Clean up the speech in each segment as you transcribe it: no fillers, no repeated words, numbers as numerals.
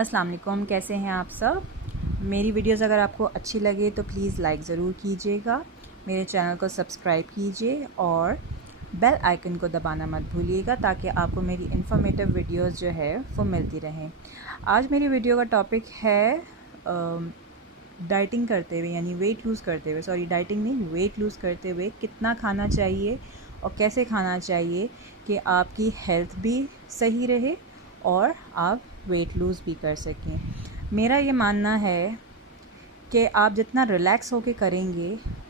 अस्सलाम वालेकुम, कैसे हैं आप सब। मेरी वीडियोस अगर आपको अच्छी लगे तो प्लीज़ लाइक ज़रूर कीजिएगा, मेरे चैनल को सब्सक्राइब कीजिए और बेल आइकन को दबाना मत भूलिएगा ताकि आपको मेरी इन्फॉर्मेटिव वीडियोस जो है वो मिलती रहें। आज मेरी वीडियो का टॉपिक है डाइटिंग करते हुए, यानी वेट लूज़ करते हुए, सॉरी डाइटिंग नहीं, वेट लूज़ करते हुए कितना खाना चाहिए और कैसे खाना चाहिए कि आपकी हेल्थ भी सही रहे और आप वेट लूज़ भी कर सकें। मेरा ये मानना है कि आप जितना रिलैक्स होके करेंगे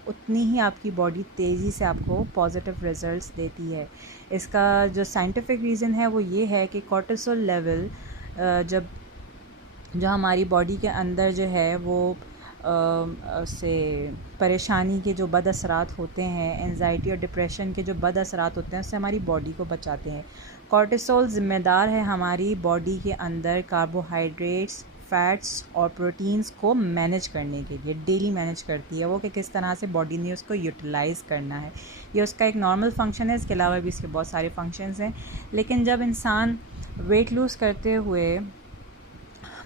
उतनी ही आपकी बॉडी तेज़ी से आपको पॉजिटिव रिज़ल्ट्स देती है। इसका जो साइंटिफिक रीज़न है वो ये है कि कॉर्टिसोल लेवल जब जो हमारी बॉडी के अंदर जो है वो से परेशानी के जो बद असरात होते हैं, एंजाइटी और डिप्रेशन के जो बद असरात होते हैं, उससे हमारी बॉडी को बचाते हैं। कॉर्टिसोल ज़िम्मेदार है हमारी बॉडी के अंदर कार्बोहाइड्रेट्स, फ़ैट्स और प्रोटीन्स को मैनेज करने के लिए, डेली मैनेज करती है वो कि किस तरह से बॉडी ने उसको यूटिलाइज़ करना है। ये उसका एक नॉर्मल फंक्शन है, इसके अलावा भी इसके बहुत सारे फंक्शंस हैं। लेकिन जब इंसान वेट लूज़ करते हुए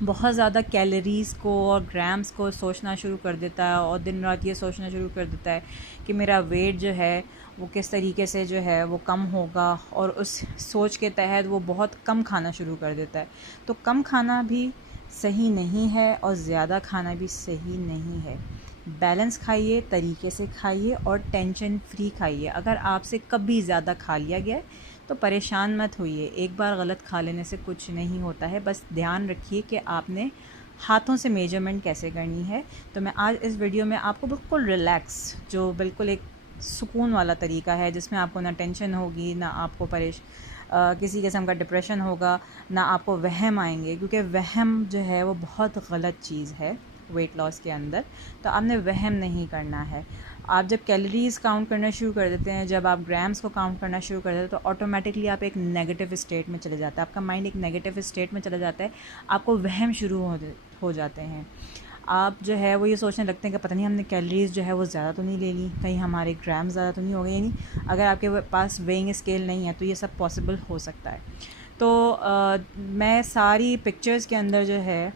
बहुत ज़्यादा कैलोरीज़ को और ग्राम्स को सोचना शुरू कर देता है और दिन रात ये सोचना शुरू कर देता है कि मेरा वेट जो है वो किस तरीके से जो है वो कम होगा, और उस सोच के तहत वो बहुत कम खाना शुरू कर देता है। तो कम खाना भी सही नहीं है और ज़्यादा खाना भी सही नहीं है। बैलेंस खाइए, तरीके से खाइए और टेंशन फ्री खाइए। अगर आपसे कभी ज़्यादा खा लिया गया है तो परेशान मत होइए, एक बार गलत खा लेने से कुछ नहीं होता है। बस ध्यान रखिए कि आपने हाथों से मेजरमेंट कैसे करनी है। तो मैं आज इस वीडियो में आपको बिल्कुल रिलैक्स, जो बिल्कुल एक सुकून वाला तरीका है, जिसमें आपको ना टेंशन होगी, ना आपको किसी किस्म का डिप्रेशन होगा, ना आपको वहम आएंगे, क्योंकि वहम जो है वो बहुत गलत चीज़ है वेट लॉस के अंदर। तो आपने वहम नहीं करना है। आप जब कैलोरीज़ काउंट करना शुरू कर देते हैं, जब आप ग्राम्स को काउंट करना शुरू कर देते हैं, तो ऑटोमेटिकली आप एक नेगेटिव स्टेट में चले जाते हैं, आपका माइंड एक नेगेटिव स्टेट में चला जाता है, आपको वहम शुरू हो जाते हैं। आप जो है वो ये सोचने लगते हैं कि पता नहीं हमने कैलोरीज़ जो है वो ज़्यादा तो नहीं ले ली, कहीं हमारे ग्राम ज़्यादा तो नहीं हो गए। यानी अगर आपके पास वेइंग स्केल नहीं है तो ये सब पॉसिबल हो सकता है। तो मैं सारी पिक्चर्स के अंदर जो है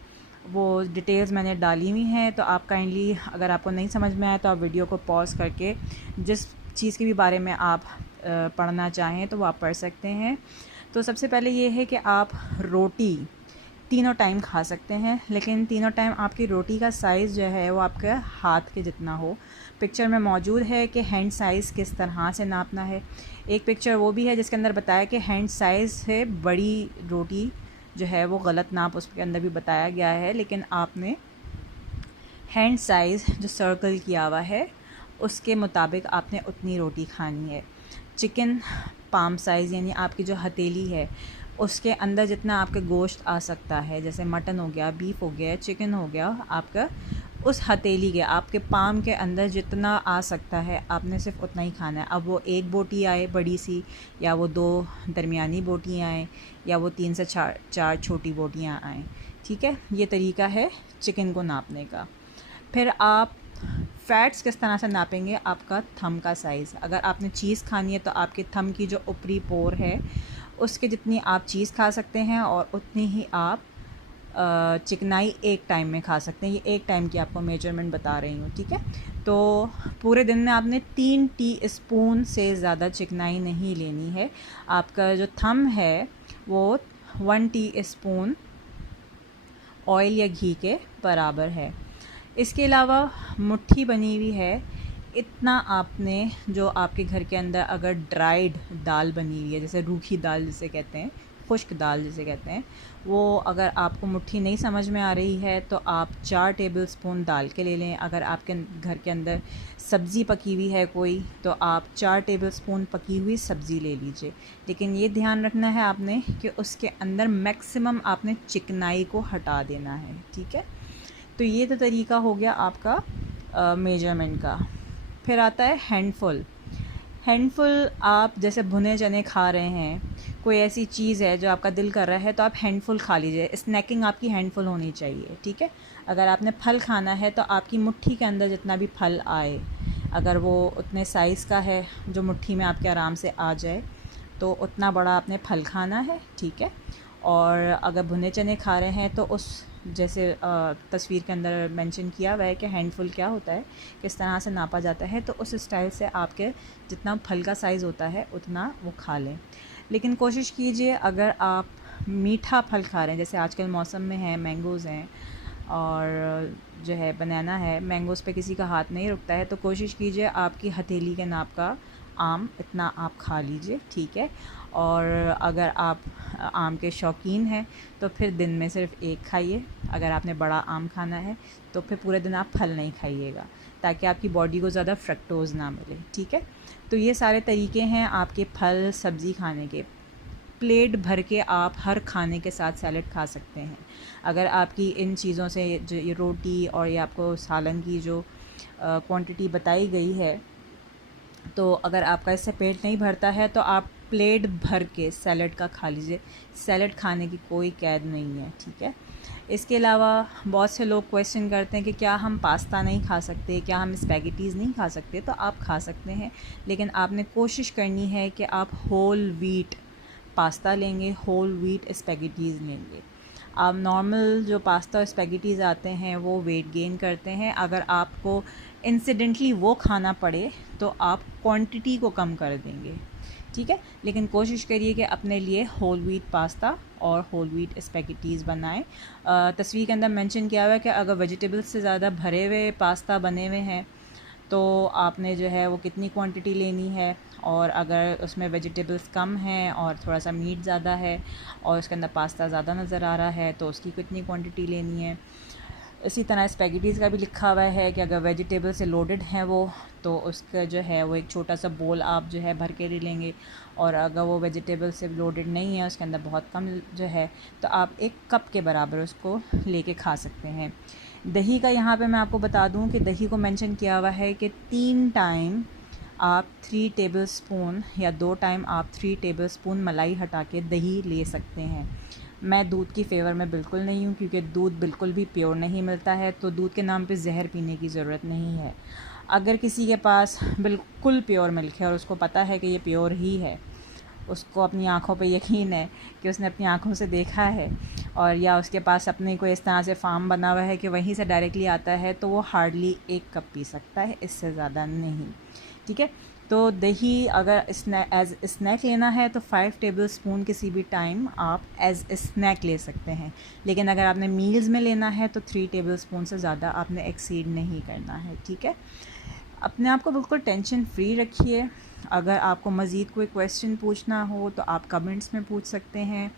वो डिटेल्स मैंने डाली हुई हैं, तो आप काइंडली, अगर आपको नहीं समझ में आया तो आप वीडियो को पॉज करके जिस चीज़ के भी बारे में आप पढ़ना चाहें तो वो आप पढ़ सकते हैं। तो सबसे पहले ये है कि आप रोटी तीनों टाइम खा सकते हैं, लेकिन तीनों टाइम आपकी रोटी का साइज़ जो है वो आपके हाथ के जितना हो। पिक्चर में मौजूद है कि हैंड साइज़ किस तरह से नापना है। एक पिक्चर वो भी है जिसके अंदर बताया कि हैंड साइज़ से बड़ी रोटी जो है वो गलत नाप उसके अंदर भी बताया गया है, लेकिन आपने हैंड साइज़ जो सर्कल किया हुआ है उसके मुताबिक आपने उतनी रोटी खानी है। चिकन पाम साइज़, यानी आपकी जो हथेली है उसके अंदर जितना आपके गोश्त आ सकता है, जैसे मटन हो गया, बीफ हो गया, चिकन हो गया, आपका उस हथेली के, आपके पाम के अंदर जितना आ सकता है आपने सिर्फ उतना ही खाना है। अब वो एक बोटी आए बड़ी सी, या वो दो दरमियानी बोटियाँ आएँ, या वो 3 से 4 छोटी बोटियाँ आएँ, ठीक है। ये तरीका है चिकन को नापने का। फिर आप फ़ैट्स किस तरह से नापेंगे, आपका थंब का साइज़। अगर आपने चीज़ खानी है तो आपके थंब की जो ऊपरी पोर है उसके जितनी आप चीज़ खा सकते हैं और उतनी ही आप चिकनाई एक टाइम में खा सकते हैं। ये एक टाइम की आपको मेजरमेंट बता रही हूँ, ठीक है। तो पूरे दिन में आपने 3 टीस्पून से ज़्यादा चिकनाई नहीं लेनी है। आपका जो थंब है वो 1 टीस्पून ऑयल या घी के बराबर है। इसके अलावा मुट्ठी बनी हुई है, इतना आपने, जो आपके घर के अंदर अगर ड्राइड दाल बनी हुई है, जैसे रूखी दाल जिसे कहते हैं, खुश्क दाल जिसे कहते हैं, वो अगर आपको मुट्ठी नहीं समझ में आ रही है तो आप 4 टेबलस्पून डाल के ले लें। अगर आपके घर के अंदर सब्ज़ी पकी हुई है कोई, तो आप 4 टेबलस्पून पकी हुई सब्ज़ी ले लीजिए। लेकिन ये ध्यान रखना है आपने कि उसके अंदर मैक्सिमम आपने चिकनाई को हटा देना है, ठीक है। तो ये तो तरीका हो गया आपका मेजरमेंट का। फिर आता है हैंडफुल। हैंडफुल, आप जैसे भुने चने खा रहे हैं, कोई ऐसी चीज़ है जो आपका दिल कर रहा है तो आप हैंडफुल खा लीजिए। स्नैकिंग आपकी हैंडफुल होनी चाहिए, ठीक है। अगर आपने फल खाना है तो आपकी मुट्ठी के अंदर जितना भी फल आए, अगर वो उतने साइज़ का है जो मुट्ठी में आपके आराम से आ जाए, तो उतना बड़ा आपने फल खाना है, ठीक है। और अगर भुने चने खा रहे हैं तो उस जैसे तस्वीर के अंदर मेंशन किया हुआ है कि हैंडफुल क्या होता है, किस तरह से नापा जाता है, तो उस स्टाइल से आपके जितना फल का साइज़ होता है उतना वो खा लें। लेकिन कोशिश कीजिए अगर आप मीठा फल खा रहे हैं, जैसे आजकल मौसम में है, मैंगोज़ हैं और जो है बनाना है, मैंगोज़ पे किसी का हाथ नहीं रुकता है, तो कोशिश कीजिए आपकी हथेली के नाप का आम इतना आप खा लीजिए, ठीक है। और अगर आप आम के शौकीन हैं तो फिर दिन में सिर्फ एक खाइए। अगर आपने बड़ा आम खाना है तो फिर पूरे दिन आप फल नहीं खाइएगा, ताकि आपकी बॉडी को ज़्यादा फ्रक्टोज़ ना मिले, ठीक है। तो ये सारे तरीके हैं आपके फल सब्ज़ी खाने के। प्लेट भर के आप हर खाने के साथ सैलेड खा सकते हैं। अगर आपकी इन चीज़ों से जो ये रोटी और ये आपको सालन की जो क्वांटिटी बताई गई है, तो अगर आपका इससे पेट नहीं भरता है तो आप प्लेट भर के सैलेड का खा लीजिए। सैलेड खाने की कोई कैद नहीं है, ठीक है। इसके अलावा बहुत से लोग क्वेश्चन करते हैं कि क्या हम पास्ता नहीं खा सकते, क्या हम स्पैगेटीज़ नहीं खा सकते। तो आप खा सकते हैं, लेकिन आपने कोशिश करनी है कि आप होल व्हीट पास्ता लेंगे, होल व्हीट स्पैगेटीज़ लेंगे। आप नॉर्मल जो पास्ता और स्पैगेटीज़ आते हैं वो वेट गेन करते हैं। अगर आपको इंसिडेंटली वो खाना पड़े तो आप क्वांटिटी को कम कर देंगे, ठीक है। लेकिन कोशिश करिए कि अपने लिए होल व्हीट पास्ता और होल व्हीट स्पैगेटीज़ बनाएं। तस्वीर के अंदर मेंशन किया हुआ है कि अगर वेजिटेबल्स से ज़्यादा भरे हुए पास्ता बने हुए हैं तो आपने जो है वो कितनी क्वांटिटी लेनी है, और अगर उसमें वेजिटेबल्स कम हैं और थोड़ा सा मीट ज़्यादा है और उसके अंदर पास्ता ज़्यादा नज़र आ रहा है तो उसकी कितनी क्वांटिटी लेनी है। इसी तरह स्पैगेटीज़ का भी लिखा हुआ है कि अगर वेजिटेबल से लोडेड हैं वो, तो उसका जो है वो एक छोटा सा बोल आप जो है भर के ले लेंगे, और अगर वो वेजिटेबल से लोडेड नहीं है, उसके अंदर बहुत कम जो है, तो आप 1 कप के बराबर उसको लेके खा सकते हैं। दही का यहाँ पे मैं आपको बता दूँ कि दही को मेंशन किया हुआ है कि 3 टाइम आप 3 टेबल स्पून या 2 टाइम आप 3 टेबल स्पून मलाई हटा के दही ले सकते हैं। मैं दूध की फ़ेवर में बिल्कुल नहीं हूँ, क्योंकि दूध बिल्कुल भी प्योर नहीं मिलता है, तो दूध के नाम पे ज़हर पीने की ज़रूरत नहीं है। अगर किसी के पास बिल्कुल प्योर मिल्क है और उसको पता है कि ये प्योर ही है, उसको अपनी आँखों पे यकीन है कि उसने अपनी आँखों से देखा है, और या उसके पास अपने कोई इस तरह से फार्म बना हुआ है कि वहीं से डायरेक्टली आता है, तो वो हार्डली 1 कप पी सकता है, इससे ज़्यादा नहीं, ठीक है। तो दही अगर एज स्नैक लेना है तो 5 टेबल स्पून किसी भी टाइम आप एज स्नैक ले सकते हैं। लेकिन अगर आपने मील्स में लेना है तो 3 टेबल स्पून से ज़्यादा आपने एक्सीड नहीं करना है, ठीक है। अपने आप को बिल्कुल टेंशन फ्री रखिए। अगर आपको मज़ीद कोई क्वेश्चन पूछना हो तो आप कमेंट्स में पूछ सकते हैं।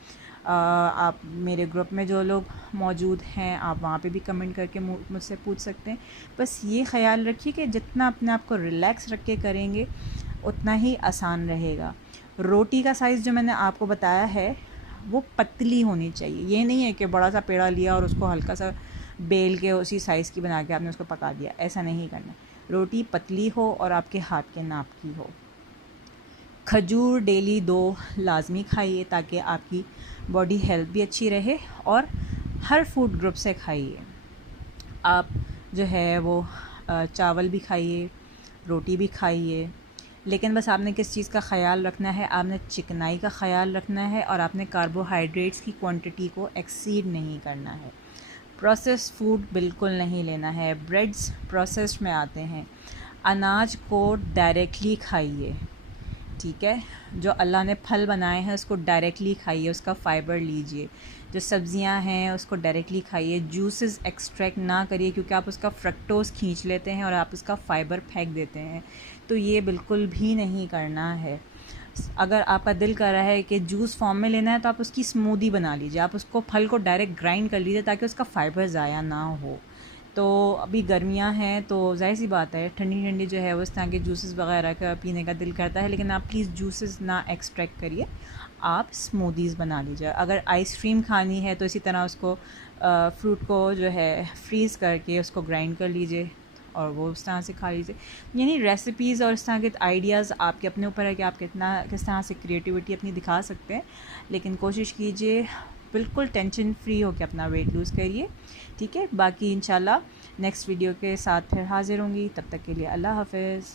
आप मेरे ग्रुप में जो लोग मौजूद हैं आप वहाँ पे भी कमेंट करके मुझसे पूछ सकते हैं। बस ये ख़याल रखिए कि जितना अपने आप को रिलैक्स रख के करेंगे उतना ही आसान रहेगा। रोटी का साइज़ जो मैंने आपको बताया है वो पतली होनी चाहिए। ये नहीं है कि बड़ा सा पेड़ा लिया और उसको हल्का सा बेल के उसी साइज़ की बना के आपने उसको पका दिया, ऐसा नहीं करना। रोटी पतली हो और आपके हाथ के नाप की हो। खजूर डेली 2 लाजमी खाइए ताकि आपकी बॉडी हेल्थ भी अच्छी रहे, और हर फूड ग्रुप से खाइए। आप जो है वो चावल भी खाइए, रोटी भी खाइए, लेकिन बस आपने किस चीज़ का ख़याल रखना है, आपने चिकनाई का ख़याल रखना है, और आपने कार्बोहाइड्रेट्स की क्वांटिटी को एक्सीड नहीं करना है। प्रोसेस्ड फूड बिल्कुल नहीं लेना है। ब्रेड्स प्रोसेस्ड में आते हैं। अनाज को डायरेक्टली खाइए, ठीक है। जो अल्लाह ने फल बनाए हैं उसको डायरेक्टली खाइए, उसका फ़ाइबर लीजिए। जो सब्ज़ियां हैं उसको डायरेक्टली खाइए। जूसेस एक्सट्रैक्ट ना करिए, क्योंकि आप उसका फ्रक्टोज़ खींच लेते हैं और आप उसका फ़ाइबर फेंक देते हैं, तो ये बिल्कुल भी नहीं करना है। अगर आपका दिल कर रहा है कि जूस फॉर्म में लेना है तो आप उसकी स्मूदी बना लीजिए, आप उसको फल को डायरेक्ट ग्राइंड कर लीजिए ताकि उसका फ़ाइबर ज़ाया ना हो। तो अभी गर्मियां हैं तो जाहिर सी बात है ठंडी ठंडी जो है वो इस तरह के जूसेस वगैरह का पीने का दिल करता है, लेकिन आप प्लीज़ जूसेस ना एक्सट्रैक्ट करिए, आप स्मूदीज़ बना लीजिए। अगर आइसक्रीम खानी है तो इसी तरह उसको फ्रूट को जो है फ्रीज़ करके उसको ग्राइंड कर लीजिए और वो उस तरह से खा लीजिए। यानी रेसिपीज़ और इस तरह के आइडियाज़ आपके अपने ऊपर है कि आप किस तरह से क्रिएटिविटी अपनी दिखा सकते हैं, लेकिन कोशिश कीजिए बिल्कुल टेंशन फ्री होकर अपना वेट लूज़ करिए, ठीक है। बाकी इंशाल्लाह नेक्स्ट वीडियो के साथ फिर हाज़िर होंगी, तब तक के लिए अल्लाह हाफ़िज़।